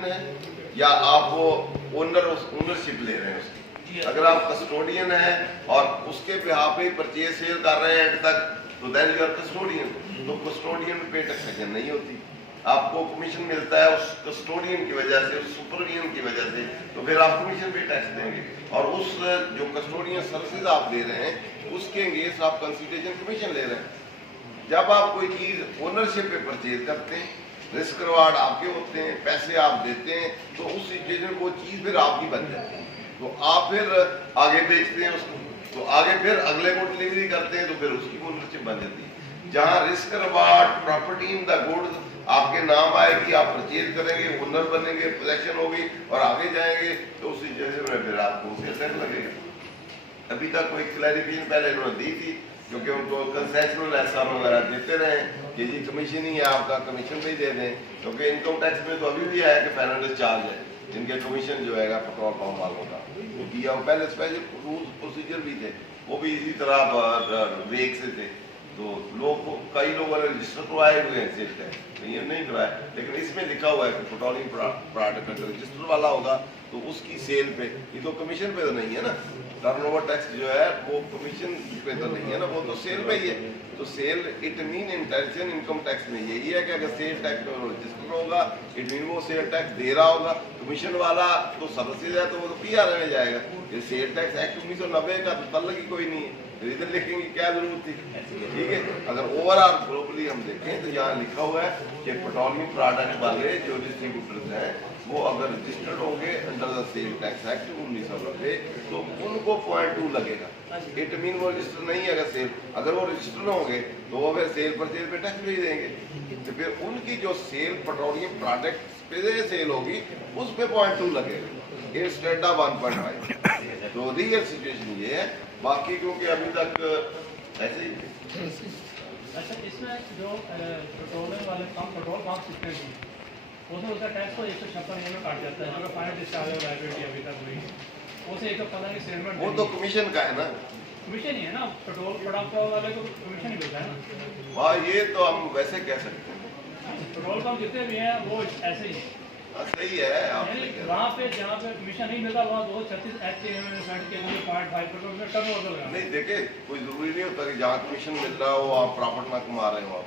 Custodian है या आप वो ओनरशिप ले रहे हैं उसकी। अगर आप कस्टोडियन है और उसके बिहाफ पे परचेज सेल कर रहे हैं एंड तक, तो देन यू आर कस्टोडियन। तो कस्टोडियन पे टैक्सेशन नहीं होती, आपको कमीशन मिलता है उस कस्टोडियन की वजह से, उस सुपरविजन की वजह से, तो फिर आप कमीशन पे टैक्स देंगे। और उस जो कस्टोडियन सर्विसेज आप दे रहे हैं उसके अगेंस्ट आप कंसिडरेशन कमीशन ले रहे हैं। जब आप कोई चीज ओनरशिप पे परचेज करते हैं, रिस्क रिवार्ड आपके होते हैं, पैसे आप देते हैं, तो उस सिचुएशन वो चीज फिर आपकी बन जाती है, तो आप फिर आगे बेचते हैं उसको, तो आगे फिर अगले को डिलीवरी करते हैं, तो फिर उसकी ओनरशिप बन जाती है। जहाँ risk reward property in the goods आपके नाम आएगी, आप परचेज करेंगे, ओनर बनेंगे, पोजेशन होगी और आगे जाएंगे, तो उस सिचुएशन में फिर आपको उसे टैक्स लगेगा। अभी तक कोई क्लैरिफिकेशन पहले इन्होंने दी थी, क्योंकि उनको कंसेशनल एहसान वगैरह देते रहे कि जी कमीशन ही है आपका, कमीशन पे ही दे दें, क्योंकि इनकम टैक्स में तो अभी भी है कि फाइनेंशियल चार्ज है, जिनके कमीशन जो है पेट्रोल पंप वालों का वो किया, पहले स्पेशल रूल्स प्रोसीजर भी थे, वो भी इसी तरह वेग से थे। तो लोग कई लोगों ने रजिस्टर करवाए हुए हैं सेल टैक्स, ये नहीं कराया, लेकिन इसमें लिखा हुआ है कि पेट्रोलियम प्रोडक्ट अगर रजिस्टर वाला होगा तो उसकी सेल पे, ये तो कमीशन पे तो नहीं है ना, टर्नओवर टैक्स जो है वो कमीशन पे तो नहीं है ना, वो तो सेल पे ही है। तो sale it mean intention income tax में यही है कि अगर सेल टैक्स पे रजिस्टर होगा इट मीन वो सेल टैक्स दे रहा होगा। कमीशन वाला तो सर्विसेज है तो वो तो पीआर में जाएगा। ये सेल टैक्स एक्ट 1990 का तो तल की कोई नहीं है, इधर लिखेंगे क्या जरूरत थी, ठीक है। अगर ओवरऑल ग्लोबली हम देखें तो यहाँ लिखा हुआ है कि पेट्रोलियम प्रोडक्ट वाले जो डिस्ट्रीब्यूटर्स हैं वो अगर रजिस्टर्ड होंगे under the sale tax act 1990 तो उनको 0.2 लगेगा। इट मीन वो रजिस्टर नहीं है, अगर वो रजिस्टर होंगे तो वो फिर सेल परचेज पे टैक्स भी देंगे, तो फिर उनकी जो सेल पेट्रोलियम प्रोडक्ट पे सेल होगी उस पे 0.2 लगेगा इंस्टेड ऑफ 1.5। तो रियल सिचुएशन ये है, बाकी क्योंकि अभी तक ऐसे ही। अच्छा, इसमें जो पेट्रोलियम वाले पेट्रोल पंप सिस्टम है उसमें उसका टैक्स तो 156 में काट जाता है, अगर फाइनल डिस्चार्ज लायबिलिटी अभी तक हुई उसे 115 की स्टेटमेंट, वो तो कमीशन का है ना, कमीशन ही है ना, पेट्रोल प्रोडक्ट वाले को कमीशन ही मिलता है ना। वाह, ये तो हम वैसे कह सकते हैं, पेट्रोल पंप जितने भी हैं वो ऐसे ही है। सही है आप वहाँ पे जहाँ पे कमीशन नहीं मिलता वहाँ 236 के लिए 0.5% में टर्न ओवर लगा। नहीं देखे, कोई जरूरी नहीं होता कि जहाँ कमीशन मिल रहा हो आप प्रॉफिट ना कमा रहे हो, आप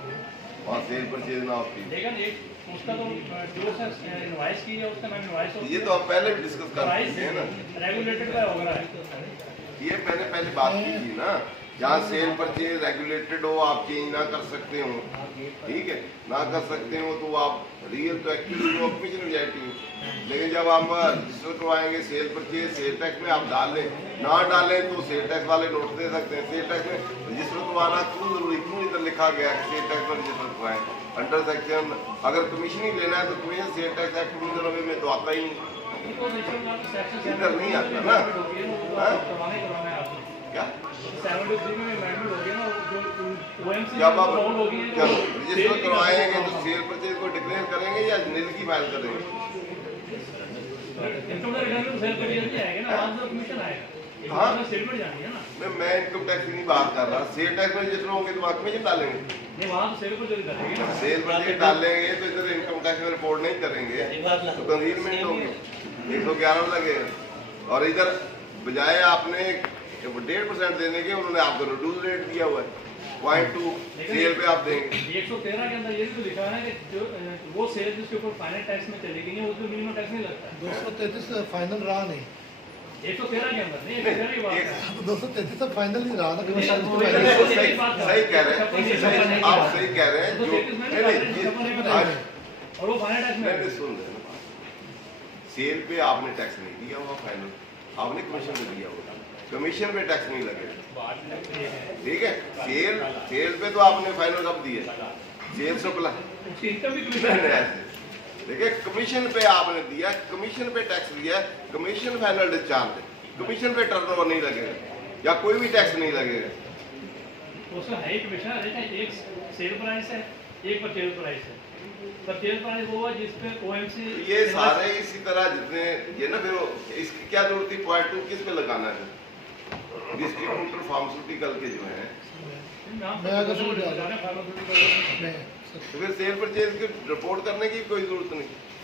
वहाँ सेल परचेज ना होती। लेकिन एक उसका तो जो इनवाइस की है उसका नाम इनवाइस, ये तो हम पहले भी डिस्कस कर चुके हैं ना, रेगुलेटेड का होगा है। ये मैंने पहले बात की थी ना, जहाँ सेल परचेज रेगुलेटेड हो आप चेंज ना कर सकते हो, ठीक है, ना कर सकते हो तो आप रियल तो एक्चुअली जो कमीशन हो जाती है। लेकिन जब आप रजिस्टर करवाएंगे सेल परचेज सेल टैक्स में आप डालें ना डालें तो सेल टैक्स वाले नोट दे सकते हैं। सेल टैक्स में रजिस्टर करवाना क्यों जरूरी, क्यों इधर लिखा गया कि सेल टैक्स में रजिस्टर करवाएं अंडर सेक्शन, अगर कमीशन ही लेना है तो कमीशन सेल टैक्स एक्ट 1990 में तो आता ही नहीं, इधर नहीं आता ना। क्या जब आप रजिस्टर करवाएंगे तो सेल परचेज को डिक्लेयर करेंगे या नील की फाइल करेंगे? हाँ, मैं इनकम टैक्स की नहीं बात कर रहा, सेल टैक्स में रजिस्टर होंगे तो वहाँ कमीशन डालेंगे, सेल परचेज डालेंगे तो इधर इनकम टैक्स में रिपोर्ट नहीं करेंगे तो कंसीलमेंट होगी, 111 लगेगा। और इधर बजाय आपने 1.5% देने के उन्होंने आपको रिड्यूस रेट दिया हुआ है 0.2 सेल पे आप देंगे। 113 के अंदर ये भी लिखा है कि वो सेल जिसके ऊपर फाइनल टैक्स में चली गई है उसमें मिनिमम टैक्स नहीं लगता। 233 फाइनल रहा नहीं, 113 के अंदर नहीं, 113 की बात है। 233 फाइनल नहीं रहा ना, सही कह रहे हैं आप, सही कह रहे हैं और वो फाइनल टैक्स में सुन रहे हैं, सेल पे आपने टैक्स नहीं दिया हुआ, फाइनल आपने कमीशन पे दिया हुआ, कमीशन पे टैक्स नहीं लगेगा, ठीक है। सेल पे तो आपने फाइनल कब दिया, सेल से पहले देखिए कमीशन पे आपने दिया, कमीशन पे टैक्स दिया, कमीशन फाइनल डिस्चार्ज है, कमीशन पे टर्नओवर नहीं लगेगा या कोई भी टैक्स नहीं लगेगा। उसमें है कमीशन, एक सेल प्राइस है एक परचेज प्राइस है, परचेज प्राइस वो है जिस पे ओएमसी ये सारे इसी तरह जितने ये ना, फिर इसकी क्या जरूरत थी 0.2 किस पे लगाना है? डिस्ट्रीब्यूटर फार्मास्यूटिकल के जो है तो फिर सेल परचेज की रिपोर्ट करने की कोई जरूरत नहीं।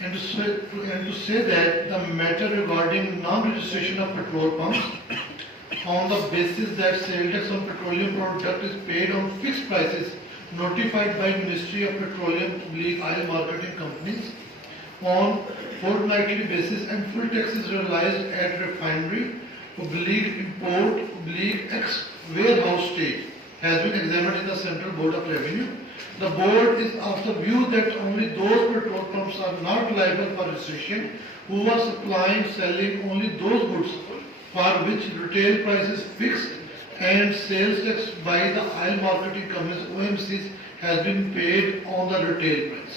and to say that the matter regarding non-registration of petrol pumps on the basis that sale tax on petroleum product is paid on fixed prices notified by Ministry of Petroleum Public Oil Marketing Companies on fortnightly basis and full tax is realized at refinery oblique import oblique ex warehouse stage has been examined in the Central Board of Revenue. The board is of the view that only those petrol pumps are not liable for registration who are supplying, selling only those goods for which retail price is fixed and sales tax by the oil marketing companies OMCs has been paid on the retail price.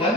1.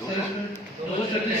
236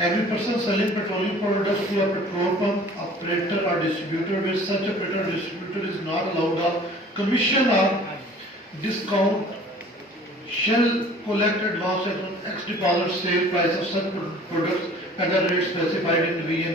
Every person selling petroleum products to a petrol pump operator or distributor where such a petrol distributor is not allowed a commission or discount shall collect advance at X deposit sale price of such products at the rate specified in division.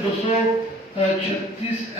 236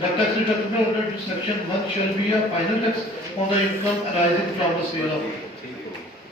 The tax deductible under section 1 shall be a final tax on the income arising from the sale of.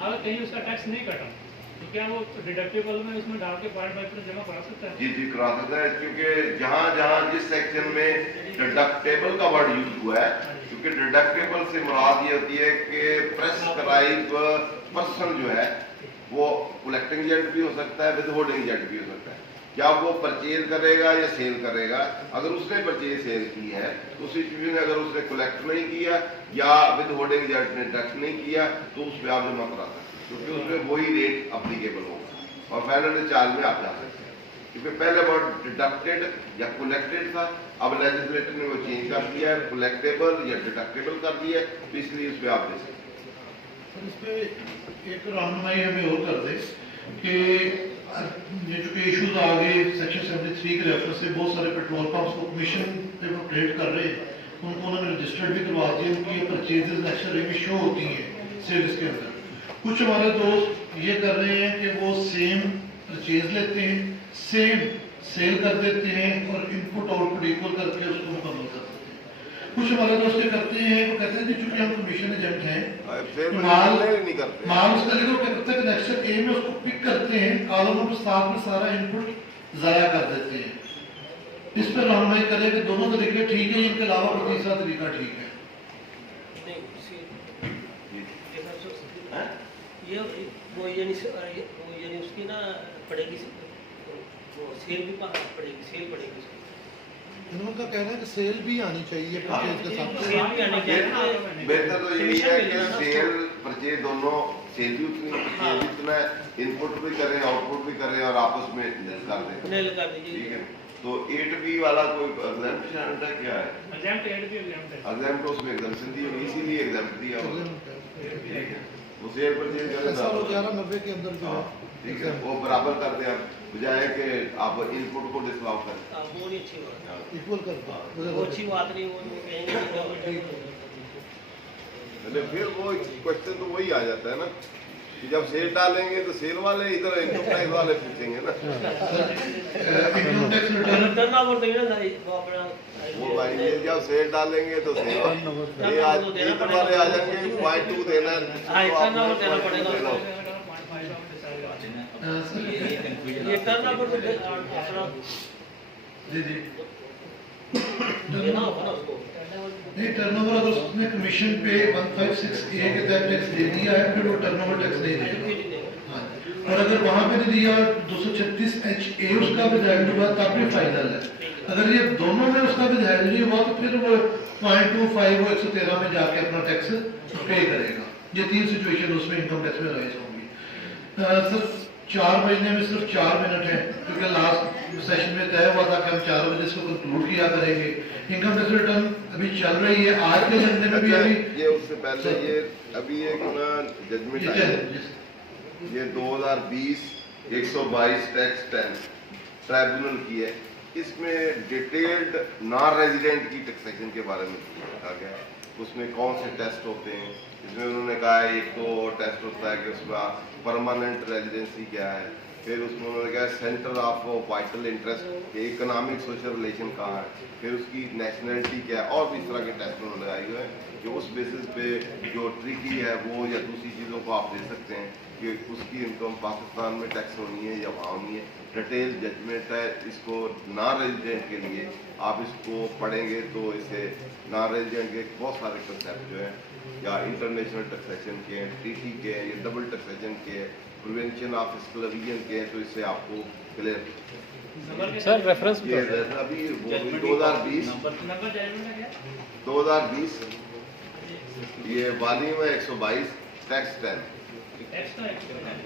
अगर कहीं उसका tax नहीं कटा तो क्या वो deductible में उसमें डाल के 0.5% जमा करा सकता है? जी करा सकता है, क्योंकि जहाँ जहाँ जिस सेक्शन में डिडक्टेबल का वर्ड यूज हुआ है, क्योंकि डिडक्टेबल से मुराद ये होती है कि प्रेस्क्राइब पर्सन जो है वो कलेक्टिंग एजेंट भी हो सकता है, विद होल्डिंग एजेंट भी हो सकता है। क्या वो परचेज करेगा या सेल करेगा? अगर उसने परचेज सेल की है तो उस सिचुएशन में अगर उसने कलेक्ट नहीं किया या विद होल्डिंग एजेंट ने टैक्स नहीं किया तो उस पर आप जमा करा सकते हैं, क्योंकि उसमें वही रेट अप्लीकेबल होगा और फाइनल चार्ज में आप जा सकते हैं। क्योंकि पहले वर्ड डिडक्टेड या कलेक्टेड था, अब लेजिस्लेटर ने वो चेंज कर दिया है, कलेक्टेबल या डिडक्टेबल कर दिया है, तो इसलिए उस पर आप दे सकते हैं। सर इस पे एक रहनुमाई हमें और कर दे कि ये चूंकि इश्यूज आ गए सेक्शन 73 के रेफरेंस से बहुत सारे पेट्रोल पंप्स को कमीशन पे वो ट्रेड कर रहे हैं, उनको उन्होंने रजिस्टर्ड भी करवा दिया, उनकी परचेजेस नेशनल रेट में शो होती हैं सेल्स के अंदर। कुछ हमारे दोस्त ये कर रहे हैं कि वो सेम परचेज लेते हैं, सेम सेल कर देते हैं और इनपुट आउटपुट इक्वल करके उसको मुकम्मल कर देते हैं। कुछ हमारे दोस्त ये करते हैं, वो कहते हैं कि चूंकि हम कमीशन एजेंट हैं, माल नहीं करते, माल उसका लेकर क्या करते हैं, नेक्स्ट ए में उसको पिक करते हैं, कॉलम और साथ में सारा इनपुट जाया कर देते हैं। इस पर रहनुमाई करें कि दोनों तरीके ठीक है, इनके अलावा कोई तीसरा तरीका ठीक है? ये वो यानी उसकी ना पड़ेगी, वो सेल भी पड़ेगी, सेल पड़ेगी। इनका कहना है कि सेल भी आनी चाहिए परचेज के साथ। सेल भी आनी चाहिए। बेहतर तो यही है कि सेल परचेज दोनों, सेल भी उतनी परचेज भी उतना, इनपुट भी करें आउटपुट भी करें और आपस में निल कर दें। निल कर दीजिए। ठीक है, तो 8B वाला कोई एग्जाम्पशन है क्या है? एग्जाम्प्ट 8B एग्जाम्प्ट है। एग्जाम्पट उसमें एग्जाम्पशन दी होगी, इसीलिए एग्जाम्पट दिया होगा। ठीक है, वो सेल परचेज करें 1190 के अंदर जो है ठीक है, वो बराबर कर दें आप, बजाय कि आप इनपुट को डिसअलाउ करें। वो नहीं अच्छी बात, इक्वल कर वो अच्छी बात नहीं, वो कहेंगे कि गवर्नमेंट फिर वो क्वेश्चन तो वही आ जाता है ना कि जब सेल डालेंगे तो सेल वाले इधर इनकम टैक्स वाले पूछेंगे ना। इनकम टैक्स रिटर्न टर्नओवर देना ना वो अपना वो भाई ये जब सेल डालेंगे तो सेल ये आज इधर वाले आ जाएंगे 0.2 देना है, टर्नओवर देना पड़ेगा। ये कंफ्यूजन ये टर्नओवर तो अपना जी जी देना होगा ना उसको। नहीं, टर्नओवर अगर उसने कमीशन पे 156A के तहत टैक्स दे दिया है फिर वो टर्नओवर टैक्स नहीं देगा। हाँ, और अगर वहाँ पे नहीं दिया 236HA उसका विधायक हुआ तब भी फाइनल है। अगर ये दोनों में उसका विधायक नहीं हुआ तो फिर वो 0.25 वो 113 में जाके अपना टैक्स पे करेगा। ये तीन सिचुएशन उसमें इनकम टैक्स में राइज होंगी। सर 4 महीने में सिर्फ 4 मिनट है, क्योंकि लास्ट सेशन में तय हुआ था कि हम 4 बजे इसको कंक्लूड किया करेंगे। इनकम टैक्स रिटर्न अभी चल रही है, आज के एजेंडे में भी अभी ये उससे पहले ये अभी एक ना जजमेंट आया है, ये 2020 122 टैक्स 10 ट्राइब्यूनल की है। इसमें डिटेल्ड नॉन रेजिडेंट की टैक्सेशन के बारे में लिखा गया है, उसमें कौन से टेस्ट होते हैं। इसमें उन्होंने कहा है एक तो टेस्ट होता है कि उसका परमानेंट रेजिडेंसी क्या है, फिर उसमें उन्होंने कहा centre of vital interest, economic social relation कहाँ है, फिर उसकी नेशनलिटी क्या है, और भी इस तरह के टेस्ट उन्होंने लगाए हुए हैं कि उस बेसिस पे जो ट्रिकी है वो या दूसरी चीज़ों को आप दे सकते हैं कि उसकी इनकम पाकिस्तान में टैक्स होनी है या वहाँ होनी है। डिटेल जजमेंट है, इसको नॉन रेजिडेंट के लिए आप इसको पढ़ेंगे तो इससे नॉन रेजिडेंट के बहुत सारे कंसेप्ट जो है या इंटरनेशनल टैक्सेशन के हैं, ट्रीटी के हैं, या डबल टैक्सेशन के हैं, प्रिवेंशन ऑफ फिस्कल एविजन के हैं, तो इससे आपको क्लियर सर रेफरेंस ये अभी 2020 नंबर जजमेंट क्या 2020 ये वॉल्यूम है 122 टैक्स 10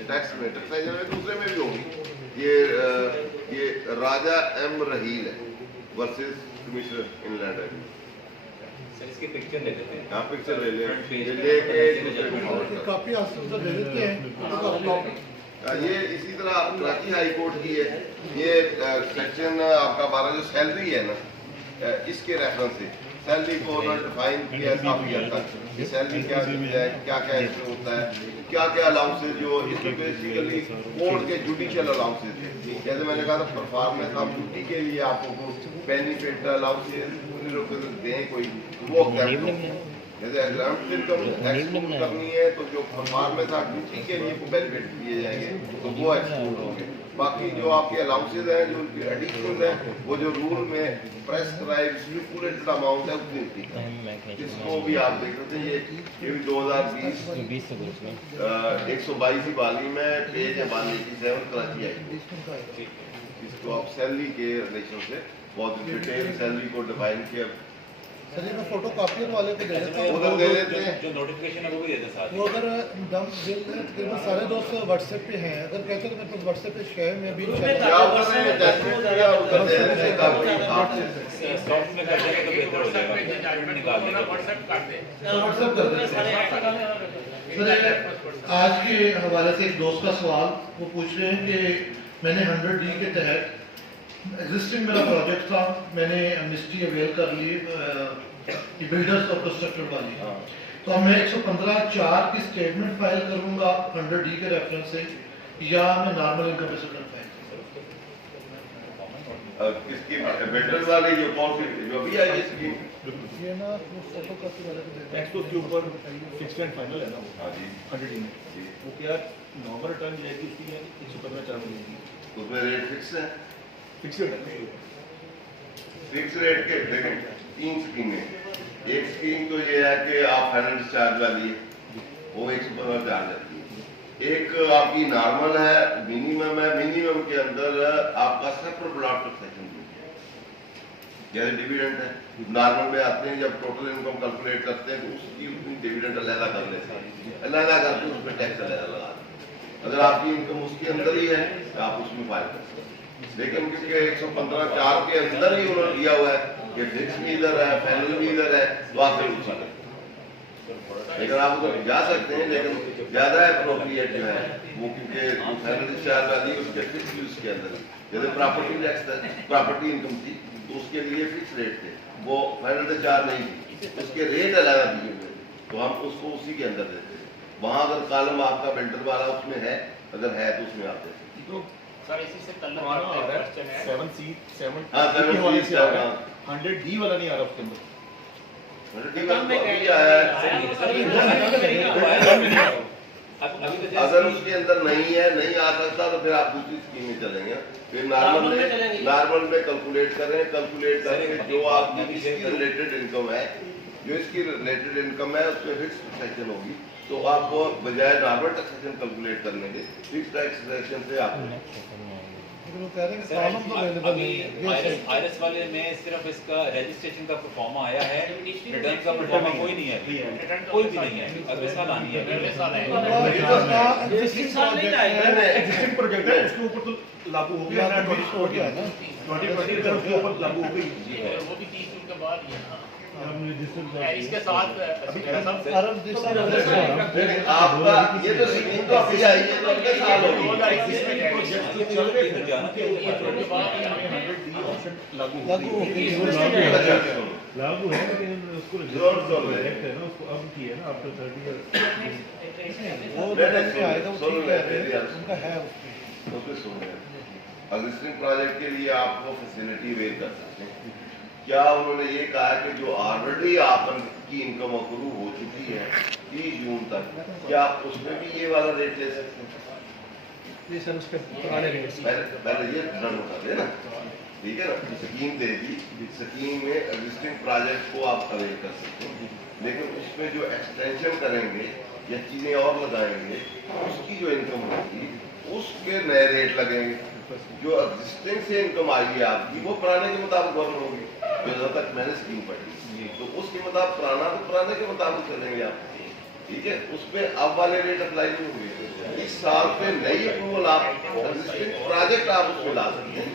टैक्स में टैक्सेशन में दूसरे में भी होगी। ये राजा एम रहील है versus commissioner inland revenue. Sir इसकी पिक्चर ले लेते हैं। यहाँ पिक्चर ले ले Front page लेके काफी आसान से दे देते हैं। ये इसी तरह कराची हाई कोर्ट की है। ये सेक्शन आपका 12 जो सैलरी है ना, इसके रेफरेंस से सैलरी को उन्होंने डिफाइन किया है काफी हद तक कि सैलरी क्या है, क्या क्या इसमें होता है, क्या क्या अलाउंसेज जो इसमें बेसिकली कोर्ट के जुडिशियल अलाउंसेज थे। जैसे मैंने कहा था परफॉर्मेंस ऑफ ड्यूटी के लिए आपको बेनिफिट अलाउंसेज दें कोई वो जैसे एग्जाम्प्ट इनकम एक्सक्लूड करनी है तो जो परफॉर्मेंस एक्टिविटी के लिए बेनिफिट दिए जाएंगे तो वो एक्सक्लूड होंगे। बाकी जो आपके अलाउंसेज हैं, जो उनकी एडिशनल हैं, वो जो रूल में प्रेस्क्राइब स्टिपुलेटेड अमाउंट है उतनी थी, इसको भी आप देख सकते हैं। ये भी 2020 122 बाली में पेज 187 कराची आई। इसको आप सैलरी के रिलेशन से बहुत डिटेल सैलरी को डिफाइन किया। सर ये मैं फोटो कॉपियर वाले को दे देता हूँ, उधर दे देते हैं। जो नोटिफिकेशन है वो भी देते हैं साथ वो अगर दम दिल तकरीबन सारे दोस्त व्हाट्सएप पे हैं, अगर कहते हैं तो मेरे पास व्हाट्सएप पे शेयर में भी क्या उधर से जैसे किया उधर दे देते हैं काफी आपसे सॉफ्ट में कर देंगे तो बेहतर हो जाएगा, निकाल देंगे। व्हाट्सएप कर देते हैं। सर आज के हवाले से एक दोस्त का सवाल वो पूछ रहे हैं कि मैंने 100D के तहत एग्जिस्टिंग मेरा प्रोजेक्ट था, मैंने एमनेस्टी अवेल कर ली बिल्डर्स और कंस्ट्रक्टर वाली, तो अब मैं 115(4) की स्टेटमेंट फाइल करूंगा 100D के रेफरेंस से, या मैं नॉर्मल इनकम पे सेटल फाइल किसकी बिल्डर वाले जो कौन सी जो अभी आई स्कीम ये ना वो फोटो कॉपी वाले को दे दें। टैक्स तो उसके ऊपर फिक्स्ड एंड फाइनल है ना वो हाँ जी 100D में, वो क्या नॉर्मल रिटर्न जाएगी उसकी है 115(4) मिलेगी, उसमें रेट फिक्स है। फिक्स्ड है। फिक्स रेट के देखें 3 स्कीमें, एक स्कीम तो ये है कि आप फाइनल डिस्चार्ज वाली है वो 115 चार्ज जाती है। एक आपकी नॉर्मल है, मिनिमम है, मिनिमम के अंदर आपका सेपरेट प्लॉट टैक्सेशन जैसे डिविडेंड है, नॉर्मल में आते हैं जब टोटल इनकम कैलकुलेट करते हैं तो उसकी उतनी डिविडेंड अलग कर लेते हैं, अलग करके उस पर टैक्स अलग लगा देते हैं। अगर आपकी इनकम उसके अंदर ही है तो आप उसमें फाइल कर सकते हैं। लेकिन क्योंकि 115(4) के अंदर ही उन्होंने दिया हुआ है कि फिक्स भी इधर है, फाइनल भी इधर है, तो आप फिर उसी करें। लेकिन आप उधर जा सकते हैं, लेकिन ज्यादा अप्रोप्रिएट जो है वो क्योंकि फाइनल डिस्चार्ज वाली उसके फिक्स भी उसके अंदर है। जैसे प्रॉपर्टी टैक्स था, प्रॉपर्टी इनकम थी तो उसके लिए फिक्स रेट थे, वो फाइनल डिस्चार्ज नहीं थी, उसके रेट अलग दिए हुए थे तो हम उसको उसी के अंदर देते हैं। वहां अगर कॉलम आपका बिल्डर वाला उसमें है, अगर है तो उसमें आप देते हैं। तो सर इसी से कल पुराना आ रहा है 7C 7 हाँ, 7C के वाले से आ रहा हाँ। है, 100D वाला नहीं आ रहा उसके अंदर। अगर उसके अंदर नहीं है, नहीं आ सकता तो फिर आप दूसरी स्कीम में चलेंगे। फिर नॉर्मल में कैलकुलेट करें, कैलकुलेट करके जो आपकी इसकी रिलेटेड इनकम है, जो इसकी रिलेटेड इनकम है उसमें फिक्स टैक्सेशन होगी, तो आपको बजाय नॉर्मल टैक्सेशन कैलकुलेट करने के फिक्स टैक्सेशन से आप वो कह रहे हैं कि कॉलम तो अवेलेबल नहीं है। आईआरएस वाले में सिर्फ इसका रजिस्ट्रेशन का परफॉर्मा आया है, रिटर्न का परफॉर्मा कोई नहीं है, कोई भी नहीं है। अगले साल आनी है, अगले साल एग्जिस्टिंग प्रोजेक्ट है उसके ऊपर तो लागू हो गया ना 2020 ना 2020 के ऊपर लागू हो गई। वो भी 30 जून के बाद ही है ना। इसके साथ आपका ये तो स्कीम तो अभी आई है, तो अगले साल होगी। लागू हो गई लागू है लेकिन उसको डायरेक्ट है ना, उसको अब की है ना आफ्टर 30 ईयर वो तो आएगा, वो ठीक है उनका है उसमें। एग्जिस्टिंग प्रोजेक्ट के लिए आपको फैसिलिटी वेव कर सकते हैं। क्या उन्होंने ये कहा कि जो ऑलरेडी आपकी इनकम अक्रू हो चुकी है 30 जून तक, क्या उसमें भी ये वाला रेट ले सकते हैं? सर उसके पुराने रेट पहले ये रन कर देना, ठीक है ना। स्कीम देगी, स्कीम में एग्जिस्टिंग प्रोजेक्ट को आप अवेल कर सकते हैं, लेकिन उसमें जो एक्सटेंशन करेंगे या चीजें और लगाएंगे उसकी जो इनकम होगी उसके नए रेट लगेंगे। जो एग्जिस्टिंग से इनकम आई है आपकी वो पुराने के मुताबिक गवर्न होगी, जो जब तक मैंने स्कीम पढ़ी तो उसके मुताबिक पुराना तो पुराने के मुताबिक चलेंगे आप, ठीक है। उसमें अब वाले रेट अप्लाई नहीं होंगे। इस साल पे नई अप्रूवल आप एग्जिस्टिंग प्रोजेक्ट आप उसमें ला सकते हैं,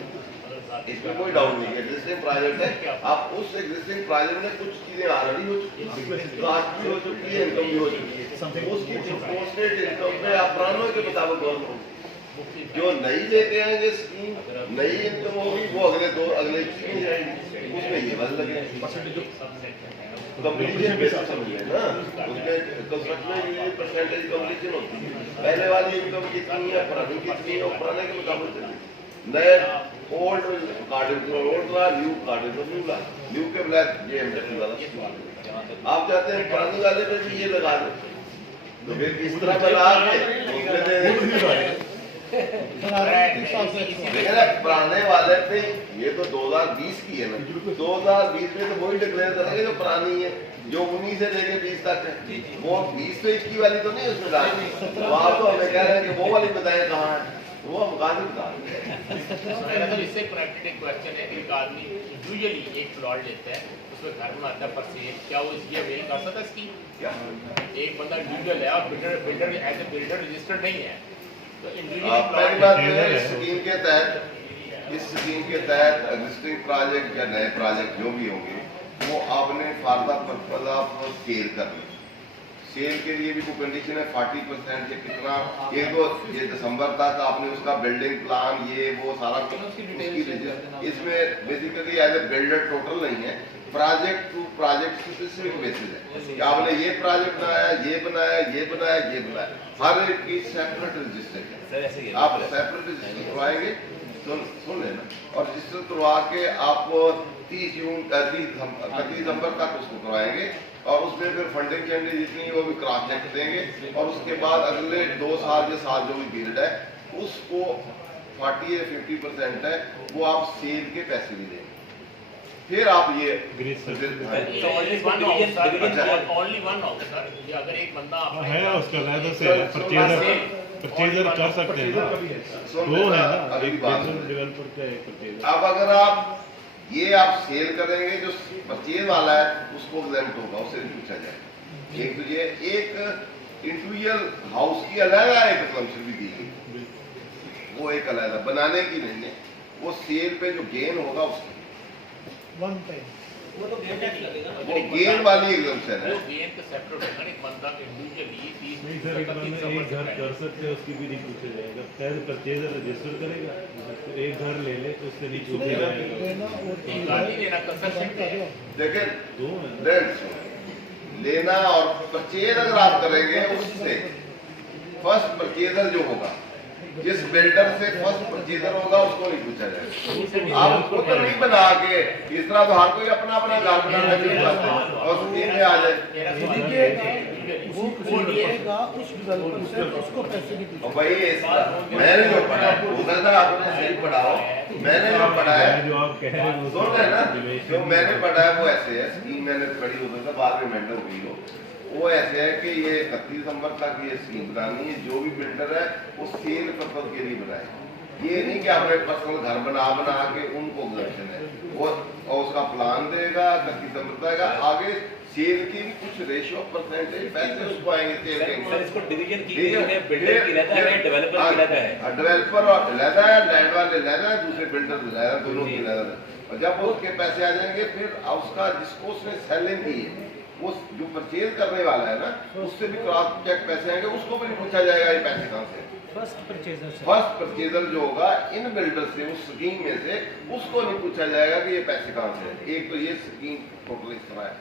इसमें कोई डाउट नहीं है। एग्जिस्टिंग प्रोजेक्ट है, आप उस एग्जिस्टिंग प्रोजेक्ट में कुछ चीजें ऑलरेडी हो चुकी है, कास्ट भी हो चुकी है, इनकम भी हो चुकी है, उसकी प्रोपोर्शनेट इनकम पे आप पुरानों के मुताबिक गवर्न होंगे। जो नई लेके आएंगे स्कीम, नई इनकम होगी वो अगले स्कीम जाएगी, उसमें ये बस लगे कंप्लीशन बेसिस समझिए ना, उसमें कंस्ट्रक्शन में परसेंटेज कंप्लीशन होती है। पहले वाली इनकम कितनी है, पुरानी कितनी है, पुराने के मुताबिक चलेगी। नए old card new card new के ब्लैक ये वाला जहाँ तक आप चाहते हैं पुराने वाले पे भी ये लगा दो, तो फिर इस तरह बना के उसमें दे देंगे। लेकिन ना पुराने वाले पे ये तो 2020 की है ना, 2020 में तो वही डिक्लेयर करेंगे जो पुरानी है, जो 19 से लेके 20 तक है। वो 20 से 21 वाली तो नहीं उसमें डालनी। तो आप तो हमें कह रहे हैं कि वो वाली बताएं कहाँ है, वो हम कहाँ से बता रहे हैं। इससे प्रैक्टिकल क्वेश्चन है, एक आदमी यूजुअली एक प्लॉट लेता है, उसमें घर बनाता है पर सेल, क्या वो इसलिए अवेल कर सकता है स्कीम? क्या एक बंदा इंडिविजुअल है और builder as a builder registered नहीं है, तो पहली बात जो है इस स्कीम के तहत एग्जिस्टिंग प्रोजेक्ट या नए प्रोजेक्ट जो भी होंगे वो आपने for the purpose of sale करने, सेल के लिए भी कोई कंडीशन है 40% से कितना, एक तो ये दिसंबर तक आपने उसका बिल्डिंग प्लान ये वो सारा कुछ इसमें basically as a builder total नहीं है, project to project specific basis है कि आपने ये प्रोजेक्ट बनाया, ये बनाया, ये बनाया, ये बनाया, हर एक की सेपरेट रजिस्टर है। सर ऐसे ही आप सेपरेट रजिस्टर करवाएंगे, सुन लेना, और रजिस्टर करवा के आप 30 दिसंबर तक उसको करवाएंगे और उसमें फिर फंडिंग चेंजेस जितनी वो भी क्रॉस चेक देंगे और उसके बाद अगले 2 साल के साथ जो भी पीरियड है उसको 40 या 50% है वो आप सेल के पैसे भी देंगे, फिर आप ये ओनली वन हाउस सर, ये अगर एक बंदा है उसका अलग से परचेजर कर सकते हैं ना, दो है ना, एक डेवलपर का एक परचेजर। अब अगर आप सेल करेंगे जो परचेज वाला है उसको एग्जाम्प्ट होगा, उससे नहीं पूछा जाएगा। एक तो ये एक इंडिविजुअल हाउस की अलग एक कंजम्पशन भी दी गई, वो एक अलग बनाने की नहीं है, वो सेल पे जो गेन होगा उसकी वो तो गेट टैक्स लगेगा ना। वो गेन वाली एग्जाम्पशन है। वो गेन का सेपरेट होगा, एक बंदा इंडिविजुअली 30 नहीं सर, एक बंदा एक घर कर सकते हैं उसकी भी नहीं पूछा जाएगा, पहले परचेजर रजिस्टर करेगा, तो एक घर ले ले तो उससे नहीं पूछा जाएगा। गाड़ी लेना कंस्ट्रक्शन पे है। देखें दो है ना, लेना और परचेज अगर आप करेंगे उससे फर्स्ट परचेजर जो होगा, जिस बिल्डर से फर्स्ट परचेजर होगा उसको नहीं पूछा जाएगा। आप उसको तो नहीं बना के इस तरह तो हर कोई अपना अपना घर बनाना चाहते हैं और स्कीम में आ जाए। और भाई मैंने जो पढ़ा हो सकता है आपने सही पढ़ा हो, मैंने जो पढ़ा है जो आप कह रहे हैं वो सुन रहे हैं ना, जो मैंने पढ़ा है वो ऐसे है, स्कीम मैंने पढ़ी हो सकता है बाद में मेंटर हुई हो, वो ऐसे है कि ये 31 दिसंबर तक ये स्कीम बनानी है, जो भी बिल्डर है वो सेल पर्पज के लिए बनाए, ये नहीं कि आपने पर्सनल घर बना के उनको एग्जम्पशन है, वो और उसका प्लान देगा 31 दिसंबर तक, आगे सेल की भी कुछ रेशियो परसेंटेज पैसे उसको आएंगे सेल के। सर इसको डिवीजन की गई है, बिल्डर की रहता है, डेवलपर की रहता है। डेवलपर और लेता है, लैंड वाले लेना है, दूसरे बिल्डर लेना है, दोनों की लेना है। और जब उसके पैसे आ जाएंगे फिर उसका जिसको उसने सेलिंग की है वो जो परचेज करने वाला है ना, उससे भी क्रॉस चेक पैसे आएंगे, उसको भी नहीं पूछा जाएगा ये पैसे कहाँ से। फर्स्ट परचेजर जो होगा इन बिल्डर से उस स्कीम में से उसको नहीं पूछा जाएगा कि ये पैसे कहाँ से है। एक तो ये स्कीम टोटल इस तरह है,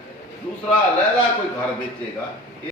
दूसरा अलग कोई घर बेचेगा